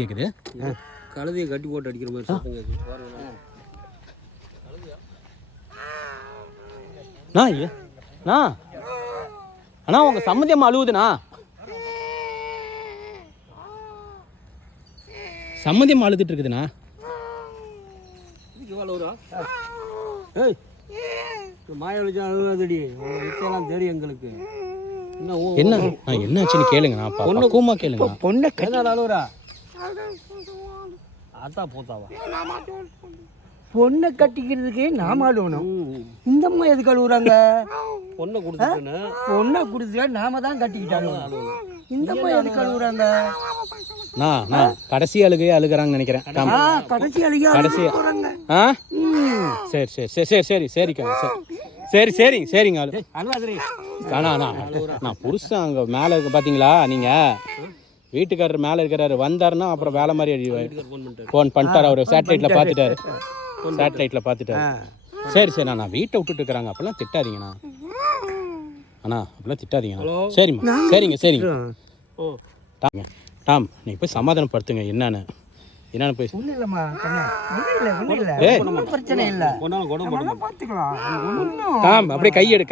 கேக்குது கழுதையை கட்டி போட்டு அடிக்கிற மாதிரி சத்தம் கேக்குது. அண்ணா உங்க சம்மந்தியம்மா அழுவுதுண்ணா. சம்மந்தியம்மா அழுதுட்டு இருக்குதுண்ணா. மாயாவளி விஷயம்லாம் தெரியும் எங்களுக்கு. என்ன என்னாச்சுன்னு கேளுங்கண்ணா. பக்குவமா கேளுங்க. பொண்ணை கண்ணால் அழுவுறா. அதான் போத்தாவா பொண்ணை கட்டிக்கிறதுக்கே நாம அழுவணும். இந்த அம்மா எதுக்கு அழுகுறாங்க? பொண்ணை கொடுத்துட்டேன்னு பொண்ணை கொடுத்துட்டா நாம தான் கட்டிக்கிட்டாங்க. இந்த அம்மா எதுக்கு அழுகுறாங்க? கடைசி அழுகுறாங்கன்னு நினைக்கிறேன். கடைசி அழுகி கடைசி சரி சரி சரி சரி சரி சரிங்க சரி சரிங்க சரிங்க. நான் புருஷன் அங்கே மேலே இருக்க பார்த்தீங்களா? நீங்கள் வீட்டுக்காரர் மேலே இருக்கிறாரு, வந்தாருன்னா அப்புறம் வேலை மாதிரி ஃபோன் பண்ணிட்டார். அவர் சேட்டலைட்டில் பார்த்துட்டாரு. சரி சரி நான் வீட்டை விட்டுட்டு இருக்கிறாங்க. அப்பெல்லாம் திட்டாதீங்கண்ணா. அப்பெல்லாம் திட்டாதீங்கண்ணா. சரிம்மா சரிங்க சரிங்க. டாம் நீங்கள் போய் சமாதானப்படுத்துங்க. என்னன்னு போய் பிரச்சனை இல்லை. டாம் அப்படியே கையெடு